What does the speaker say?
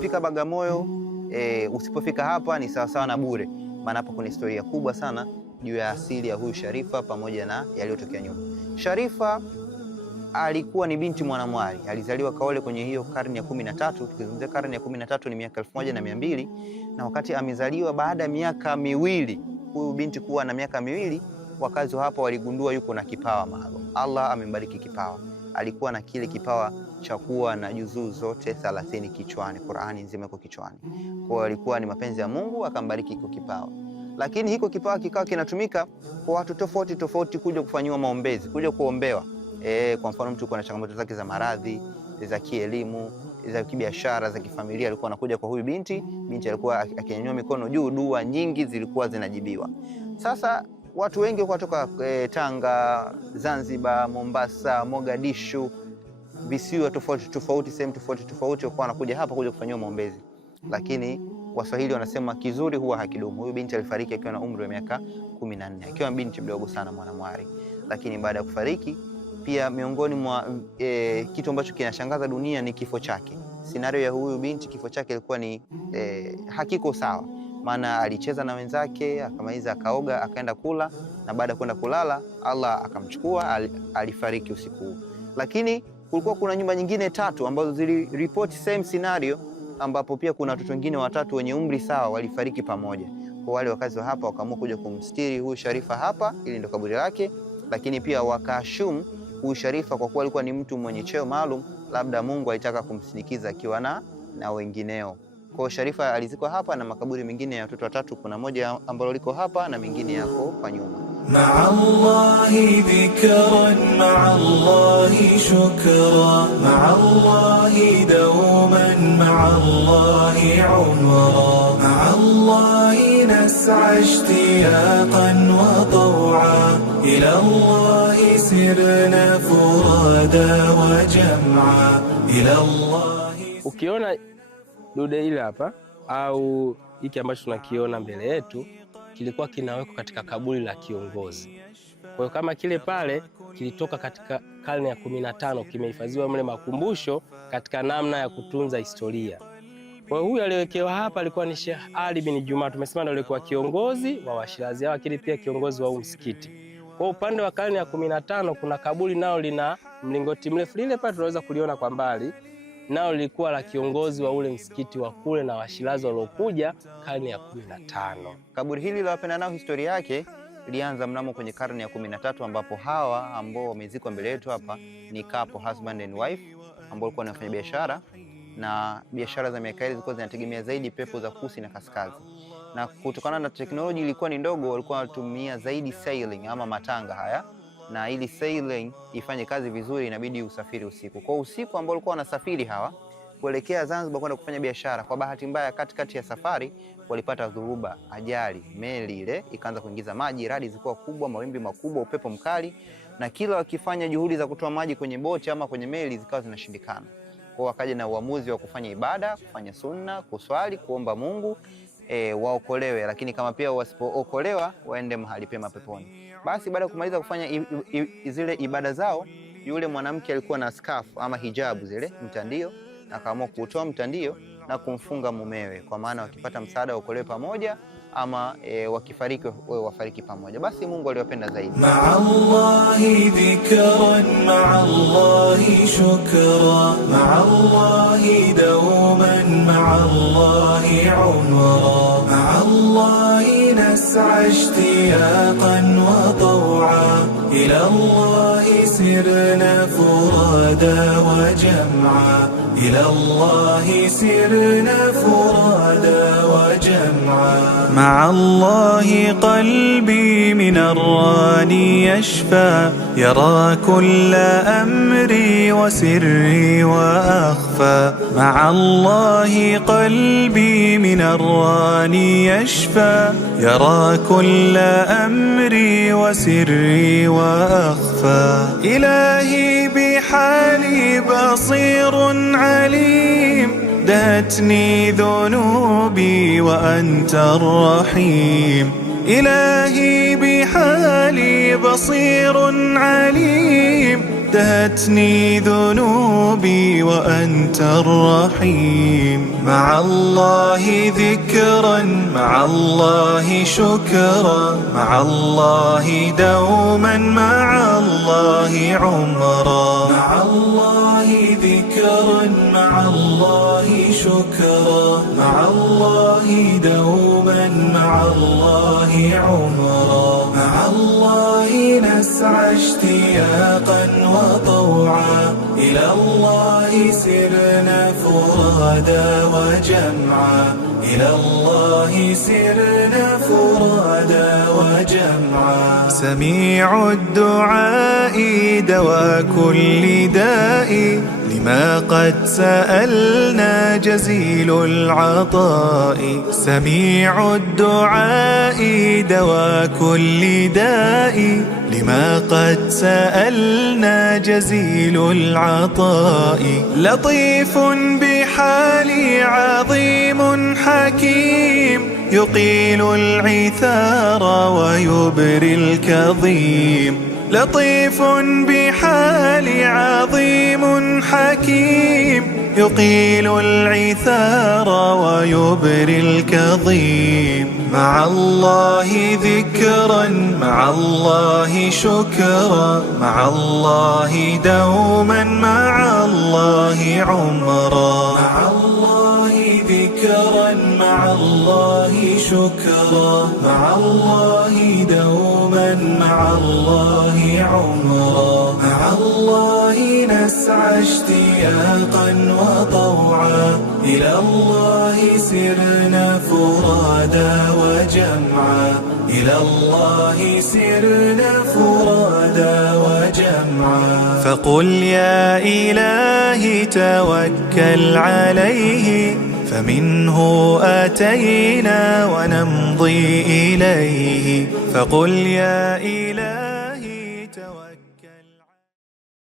Fika Bagamoyo, usipofika hapa ni sawasawa na bure, maana hapa kuna historia kubwa sana juu ya asili ya huyu Sharifa pamoja na yaliyotokea nyuma. Sharifa alikuwa ni binti mwanamwali, alizaliwa Kaole kwenye hiyo karne ya 13. Tukizungumzia karne ya 13 ni miaka 1200, na wakati amezaliwa, baada ya miaka miwili, huyu binti kuwa na miaka miwili, wakazi hapa waligundua yuko na kipawa maalum. Allah amembariki kipawa, alikuwa na kile kipawa cha kuwa na juzuu zote 30 kichwani, Qur'ani nzima iko kichwani. Kwa hiyo alikuwa ni mapenzi ya Mungu akambariki hiko kipawa. Lakini hiko kipawa kikawa kinatumika kwa watu tofauti tofauti kuja kufanywa maombezi, kuja kuombewa. Kwa mfano mtu kuna changamoto zake za maradhi, za kielimu, za kibiashara, za kifamilia, alikuwa anakuja kwa huyu binti. Binti alikuwa akinyanyua mikono juu, dua nyingi zilikuwa zinajibiwa. Sasa watu wengi kutoka Tanga, Zanzibar, Mombasa, Mogadishu, visiwa tofauti tofauti, sehemu tofauti tofauti, walikuwa wanakuja hapa kuja kufanywa maombezi. Lakini Waswahili wanasema kizuri huwa hakidumu. Huyu binti alifariki akiwa na umri wa miaka 14, akiwa binti mdogo sana, mwanamwari. Lakini baada ya kufariki pia, miongoni mwa kitu ambacho kinashangaza dunia ni kifo chake. Scenario ya huyu binti, kifo chake ilikuwa ni hakiko sawa, maana alicheza na wenzake, akamaliza, akaoga, akaenda kula, na baada ya kwenda kulala Allah akamchukua, alifariki usiku huu. Lakini kulikuwa kuna nyumba nyingine 3 ambazo ziliripoti same scenario, ambapo pia kuna watoto wengine 3 wenye umri sawa walifariki pamoja. Kwa wale wakazi wa hapa wakaamua kuja kumstiri huyu Sharifa hapa, ili ndio kaburi lake. Lakini pia wakaashumu huyu Sharifa, kwa kuwa alikuwa ni mtu mwenye cheo maalum, labda Mungu alitaka kumsindikiza akiwa na wengineo. Kwa Sharifa alizikwa hapa, na makaburi mengine ya watoto 3, kuna moja ambalo liko hapa na mengine yako kwa nyuma. Ma'allahi dhikran, ma'allahi shukra, ma'allahi dawman, ma'allahi umra, ma'allahi nas'a ishtiyaqan wa taw'a, ila Allahi sirna furada wa jam'a, ila Allahi. Ukiona dude ile hapa au hiki ambacho tunakiona mbele yetu, kilikuwa kinawekwa katika kaburi la kiongozi. Kwa hiyo kama kile pale kilitoka katika karne ya 15, kimehifadhiwa mle makumbusho katika namna ya kutunza historia. Kwa hiyo huyu aliyewekewa hapa alikuwa ni Sheikh Ali bin Juma, tumesema ndio alikuwa kiongozi wa Washirazi hao, lakini pia kiongozi wa huu msikiti. Kwa upande wa karne ya 15 kuna kaburi nao lina mlingoti mrefu, lile pale tunaweza kuliona kwa mbali, nao lilikuwa la kiongozi wa ule msikiti wa kule na Washirazi waliokuja karne ya 15. Kaburi hili la wapenda nao historia yake ilianza mnamo kwenye karne ya 13, ambapo hawa ambao wamezikwa mbele yetu hapa ni couple, husband and wife, ambao walikuwa wanafanya biashara, na biashara za miaka ile zilikuwa zinategemea zaidi pepo za kusini na kaskazini. Na kutokana na teknolojia ilikuwa ni ndogo, walikuwa wanatumia zaidi sailing ama matanga haya, na ili sailing ifanye kazi vizuri inabidi usafiri usiku. Kwa usiku ambao walikuwa wanasafiri hawa kuelekea Zanzibar kwenda kufanya biashara, kwa bahati mbaya katikati ya safari walipata dhuruba, ajali. Meli ile ikaanza kuingiza maji, radi zilikuwa kubwa, mawimbi makubwa, upepo mkali, na kila wakifanya juhudi za kutoa maji kwenye boti ama kwenye meli zikawa zinashindikana. Kwa wakaja na uamuzi wa kufanya ibada, kufanya sunna, kuswali, kuomba Mungu waokolewe, lakini kama pia wasipookolewa waende mahali pema peponi. Basi baada ya kumaliza kufanya zile ibada zao, yule mwanamke alikuwa na scarf ama hijabu, zile mtandio, akaamua kutoa mtandio na kumfunga mumewe, kwa maana wakipata msaada waokolewe pamoja, ama wakifariki wafariki pamoja. Basi Mungu aliwapenda zaidi. Ma'allahi dhikran, ma'allahi shukra, ma'allahi dawman, ma'allahi umra, ma'allahi nas'a ishtiyaqan wa taw'a, ila Allahi sirna furada wa jam'a, ila Allahi sirna furada wa jam'a. مع الله قلبي من الراني يشفى يرى كل أمري وسري وأخفى. مع الله قلبي من الراني يشفى، يرى كل أمري وسري وأخفى. إلهي بحالي بصير عليم، دهتني ذنوبي وأنت الرحيم. إلهي بحالي بصير عليم، دهتني ذنوبي وأنت الرحيم. مع الله ذكرا، مع الله شكرا، مع الله دوما، مع الله عمرا. مع الله ذكرا، مع الله شكرا، مع الله دوما، مع الله عمرا. مع الله نسعى اشتياقا وطوعا، إلى الله سرنا فرادا وجمعا، إلى الله سرنا فرادا وجمعا. سميع الدعاء دواء كل داء، لما قد سألنا جزيل العطاء. سميع الدعاء دواء كل داء، لما قد سألنا جزيل العطاء. لطيف بحالي عظيم حكيم، يقيل العثار ويبري الكظيم. لطيف بحالي عظيم حكيم، يقيل العثار ويبري الكظيم. مع الله ذكرا، مع الله شكرا، مع الله دوما، مع الله عمرا. مع الله ذكرا، مع الله شكرا، مع الله دوما، مع الله عمرا. مع الله نسعى اشتياقا وطوعا، إلى الله سرنا فرادا وجمعا، إلى الله سرنا فرادا وجمعا. فقل يا إلهي توكل عليه، فمنه أتينا ونمضي إليه. فقل يا إلهي